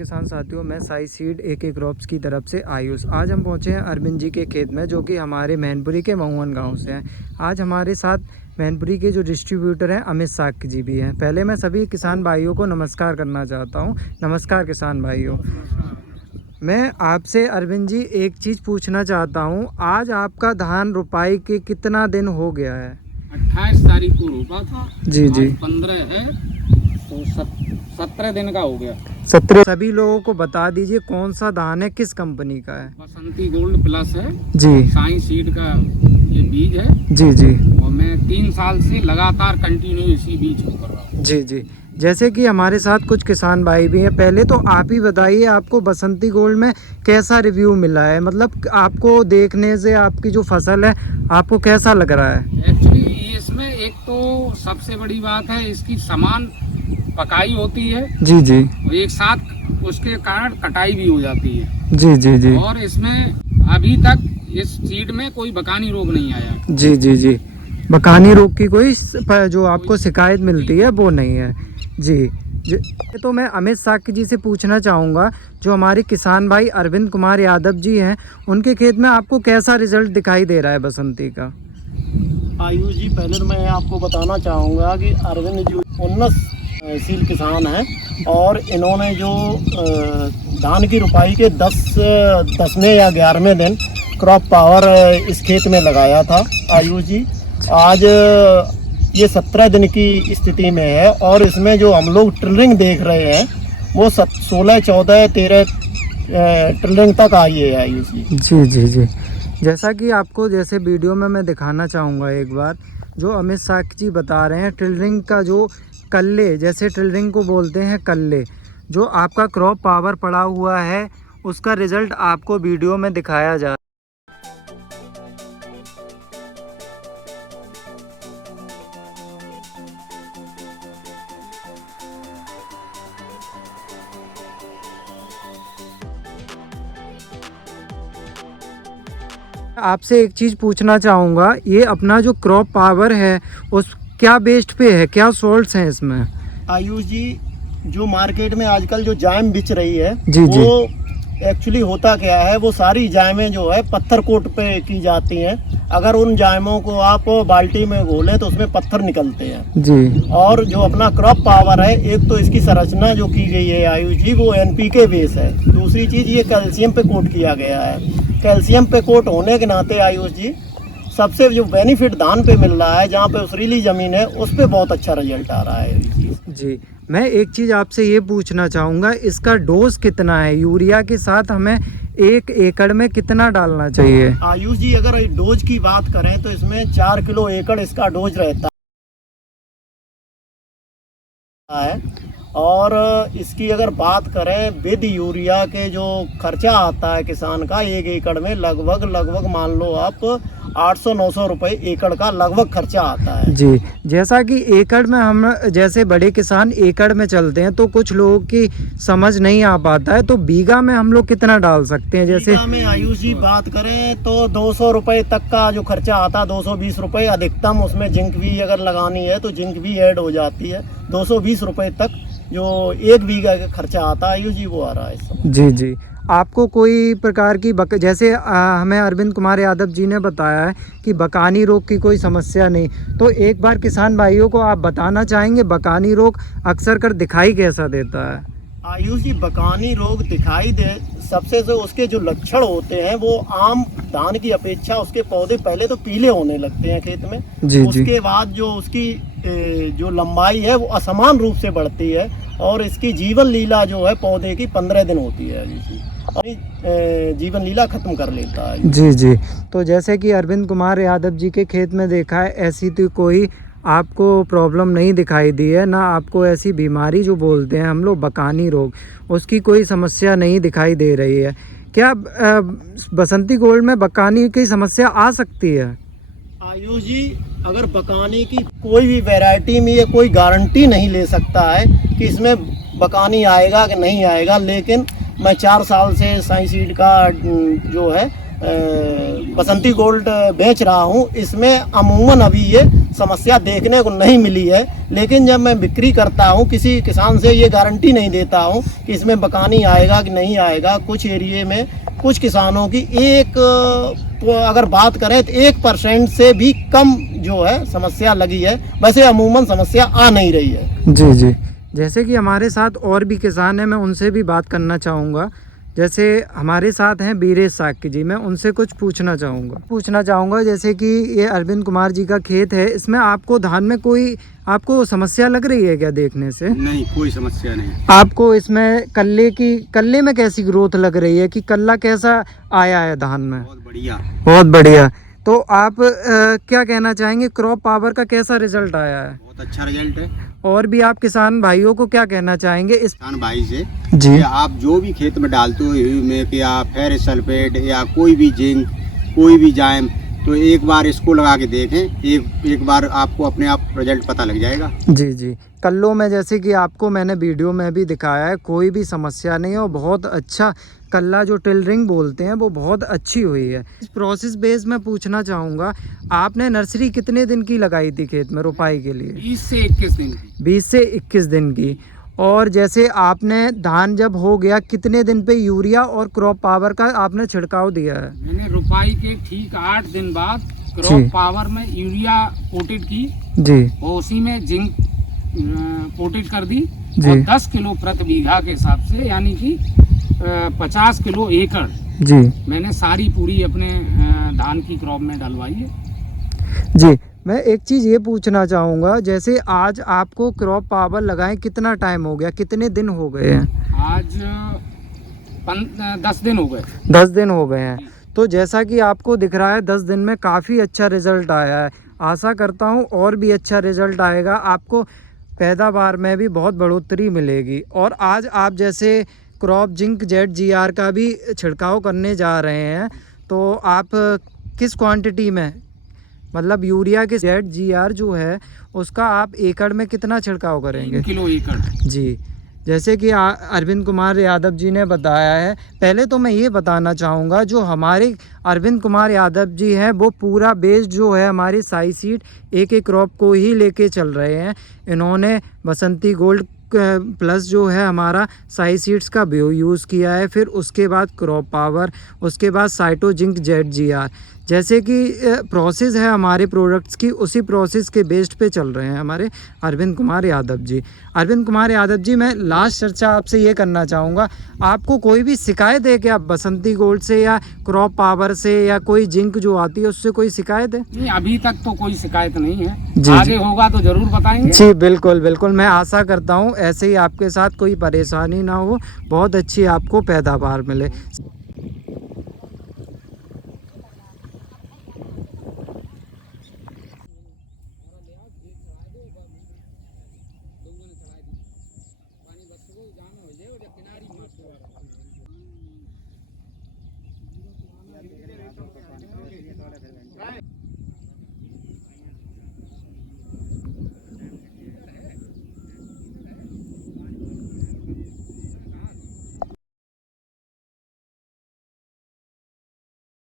किसान साथियों, मैं साई सीड AK क्रॉप्स की तरफ से आयुष। आज हम पहुंचे हैं अरविंद जी के खेत में, जो कि हमारे मैनपुरी के महुवन गांव से हैं। आज हमारे साथ मैनपुरी के जो डिस्ट्रीब्यूटर हैं अमित साग जी भी हैं। पहले मैं सभी किसान भाइयों को नमस्कार करना चाहता हूं। नमस्कार किसान भाइयों। मैं आपसे अरविंद जी एक चीज़ पूछना चाहता हूं, आज आपका धान रोपाई के कितना दिन हो गया है? 28 तारीख को रोपा था। जी जी। 15 है तो 17 दिन का हो गया। 17। सभी लोगों को बता दीजिए कौन सा धान है, किस कंपनी का है? बसंती गोल्ड प्लस है जी। साई सीड का ये बीज है। जी जी। और मैं 3 साल से लगातार कंटिन्यू इसी बीज को कर रहा हूँ। जी जी। जैसे कि हमारे साथ कुछ किसान भाई भी हैं, पहले तो आप ही बताइए आपको बसंती गोल्ड में कैसा रिव्यू मिला है? मतलब आपको देखने से आपकी जो फसल है आपको कैसा लग रहा है? एक्चुअली इसमें एक तो सबसे बड़ी बात है, इसकी समान पकाई होती है। जी जी। और एक साथ उसके कारण कटाई भी हो जाती है। जी जी जी। और इसमें अभी तक इस सीड में कोई बकानी रोग नहीं आया। जी जी जी। बकानी रोग की कोई जो आपको शिकायत मिलती है वो नहीं है। जी। तो मैं अमित साग जी से पूछना चाहूँगा, जो हमारे किसान भाई अरविंद कुमार यादव जी हैं, उनके खेत में आपको कैसा रिजल्ट दिखाई दे रहा है बसंती का? आयुष जी, पहले तो मैं आपको बताना चाहूँगा कि अरविंद जी उन्नतशील किसान हैं और इन्होंने जो धान की रुपाई के 10वें या 11वें दिन क्रॉप पावर इस खेत में लगाया था। आयुष जी, आज ये 17 दिन की स्थिति में है और इसमें जो हम लोग ट्रिलिंग देख रहे हैं वो 16, 14, 13 ट्रिलिंग तक आई है आयुष जी। जी जी जी। जैसा कि आपको जैसे वीडियो में मैं दिखाना चाहूँगा एक बार, जो अमित साग जी बता रहे हैं ट्रिलिंग का जो कल्ले, जैसे ट्रिलिंग को बोलते हैं कल्ले, जो आपका क्रॉप पावर पड़ा हुआ है उसका रिज़ल्ट आपको वीडियो में दिखाया जा। आपसे एक चीज़ पूछना चाहूँगा, ये अपना जो क्रॉप पावर है उस क्या बेस्ड पे है, क्या सॉल्ट्स हैं इसमें? आयुष जी, जो मार्केट में आजकल जो जाम बिच रही है जी जी। वो एक्चुअली होता क्या है, वो सारी जामें जो है पत्थर कोट पे की जाती हैं। अगर उन जामों को आप बाल्टी में घोलें तो उसमें पत्थर निकलते हैं जी। और जो अपना क्रॉप पावर है, एक तो इसकी संरचना जो की गई है आयुष जी वो NPK बेस है। दूसरी चीज़ ये कैल्शियम पे कोट किया गया है। कैल्शियम पे कोट होने के नाते आयुष जी सबसे जो बेनिफिट धान पे मिल रहा है, जहाँ पे उसरीली ज़मीन है उस पे बहुत अच्छा रिजल्ट आ रहा है जी। मैं एक चीज़ आपसे ये पूछना चाहूँगा, इसका डोज कितना है? यूरिया के साथ हमें 1 एकड़ में कितना डालना चाहिए? आयुष जी, अगर डोज की बात करें तो इसमें 4 किलो एकड़ इसका डोज रहता है। और इसकी अगर बात करें विद यूरिया के जो खर्चा आता है किसान का 1 एकड़ में, लगभग मान लो आप 800-900 रुपये एकड़ का लगभग खर्चा आता है। जी। जैसा कि एकड़ में हम जैसे बड़े किसान एकड़ में चलते हैं तो कुछ लोगों की समझ नहीं आ पाता है, तो बीघा में हम लोग कितना डाल सकते हैं? जैसे बीघा में आयुष जी बात करें तो 200 रुपये तक का जो खर्चा आता है, 220 रुपये अधिकतम। उसमें जिंक भी अगर लगानी है तो जिंक भी ऐड हो जाती है। 220 रुपये तक जो 1 बीघा का खर्चा आता है आयुष जी वो आ रहा है इस समय। जी जी। आपको कोई प्रकार की जैसे हमें अरविंद कुमार यादव जी ने बताया है कि बकानी रोग की कोई समस्या नहीं, तो एक बार किसान भाइयों को आप बताना चाहेंगे बकानी रोग अक्सर कर दिखाई कैसा देता है? आयुष जी, बकानी रोग दिखाई दे सबसे जो उसके जो लक्षण होते हैं वो आम धान की अपेक्षा उसके पौधे पहले तो पीले होने लगते हैं खेत में। जी उसके जी। बाद जो उसकी जो लंबाई है वो असमान रूप से बढ़ती है और इसकी जीवन लीला जो है पौधे की 15 दिन होती है और जीवन लीला खत्म कर लेता है। जी जी। तो जैसे कि अरविंद कुमार यादव जी के खेत में देखा है, ऐसी तो कोई आपको प्रॉब्लम नहीं दिखाई दी है, ना आपको ऐसी बीमारी जो बोलते हैं हम लोग बकानी रोग, उसकी कोई समस्या नहीं दिखाई दे रही है। क्या बसंती गोल्ड में बकानी की समस्या आ सकती है? आयुष जी, अगर बकानी की कोई भी वैरायटी में ये कोई गारंटी नहीं ले सकता है कि इसमें बकानी आएगा कि नहीं आएगा, लेकिन मैं 4 साल से साई सीड का जो है बसंती गोल्ड बेच रहा हूँ, इसमें अमूमन अभी ये समस्या देखने को नहीं मिली है। लेकिन जब मैं बिक्री करता हूँ, किसी किसान से ये गारंटी नहीं देता हूँ कि इसमें बकानी आएगा कि नहीं आएगा। कुछ एरिए में कुछ किसानों की अगर बात करें तो 1% से भी कम जो है समस्या लगी है। वैसे अमूमन समस्या आ नहीं रही है। जी जी, जैसे कि हमारे साथ और भी किसान हैं, मैं उनसे भी बात करना चाहूँगा। जैसे हमारे साथ हैं बीरेश साक्य जी, मैं उनसे कुछ पूछना चाहूँगा जैसे कि ये अरविंद कुमार जी का खेत है, इसमें आपको धान में कोई आपको समस्या लग रही है क्या देखने से? नहीं, कोई समस्या नहीं। आपको इसमें कल्ले में कैसी ग्रोथ लग रही है कि कल्ला कैसा आया है धान में? बहुत बढ़िया। बहुत बढ़िया। तो आप क्या कहना चाहेंगे, क्रॉप पावर का कैसा रिजल्ट आया है? बहुत अच्छा रिजल्ट है। और भी आप किसान भाइयों को क्या कहना चाहेंगे इस किसान भाई से जी? कि आप जो भी खेत में डालते हो में या फेरस सल्फेट या कोई भी जिंक, कोई भी जाइम, तो एक बार इसको लगा के देखें। एक बार आपको अपने आप रिजल्ट पता लग जाएगा। जी जी, कल्लों में जैसे कि आपको मैंने वीडियो में भी दिखाया है, कोई भी समस्या नहीं है और बहुत अच्छा कल्ला जो टिलरिंग बोलते हैं वो बहुत अच्छी हुई है। इस प्रोसेस बेस में पूछना चाहूँगा, आपने नर्सरी कितने दिन की लगाई थी खेत में रोपाई के लिए? 20 से 21 दिन की। 20 से 21 दिन की। और जैसे आपने धान जब हो गया, कितने दिन पे यूरिया और क्रॉप पावर का आपने छिड़काव दिया है? मैंने रुपाई के ठीक 8 दिन बाद जी। क्रॉप पावर में यूरिया कोटेड की जी और उसी में जिंक कोटेड कर दी जी। और 10 किलो प्रति बीघा के हिसाब से, यानी कि 50 किलो एकड़ जी मैंने सारी पूरी अपने धान की क्रॉप में डलवाई है। जी। मैं एक चीज़ ये पूछना चाहूँगा, जैसे आज आपको क्रॉप पावर लगाए कितना टाइम हो गया, कितने दिन हो गए हैं? आज 10 दिन हो गए। 10 दिन हो गए हैं। तो जैसा कि आपको दिख रहा है 10 दिन में काफ़ी अच्छा रिजल्ट आया है। आशा करता हूँ और भी अच्छा रिजल्ट आएगा, आपको पैदावार में भी बहुत बढ़ोतरी मिलेगी। और आज आप जैसे क्रॉप जिंक ZGR का भी छिड़काव करने जा रहे हैं, तो आप किस क्वांटिटी में, मतलब यूरिया के ZGR जो है उसका आप एकड़ में कितना छिड़काव करेंगे? 3 किलो एकड़। जी, जैसे कि अरविंद कुमार यादव जी ने बताया है। पहले तो मैं ये बताना चाहूँगा, जो हमारे अरविंद कुमार यादव जी हैं वो पूरा बेस जो है हमारी साई सीड एक क्रॉप को ही लेके चल रहे हैं। इन्होंने बसंती गोल्ड प्लस जो है हमारा साई सीड्स का यूज़ किया है, फिर उसके बाद क्रॉप पावर, उसके बाद साइटोजिंक ZGR। जैसे कि प्रोसेस है हमारे प्रोडक्ट्स की, उसी प्रोसेस के बेस्ड पे चल रहे हैं हमारे अरविंद कुमार यादव जी। अरविंद कुमार यादव जी, मैं लास्ट चर्चा आपसे ये करना चाहूँगा, आपको कोई भी शिकायत है क्या बसंती गोल्ड से या क्रॉप पावर से या कोई जिंक जो आती है उससे कोई शिकायत है? नहीं, अभी तक तो कोई शिकायत नहीं है। जी, आगे होगा तो जरूर बताएंगे। जी बिल्कुल बिल्कुल, मैं आशा करता हूँ ऐसे ही आपके साथ कोई परेशानी ना हो, बहुत अच्छी आपको पैदावार मिले।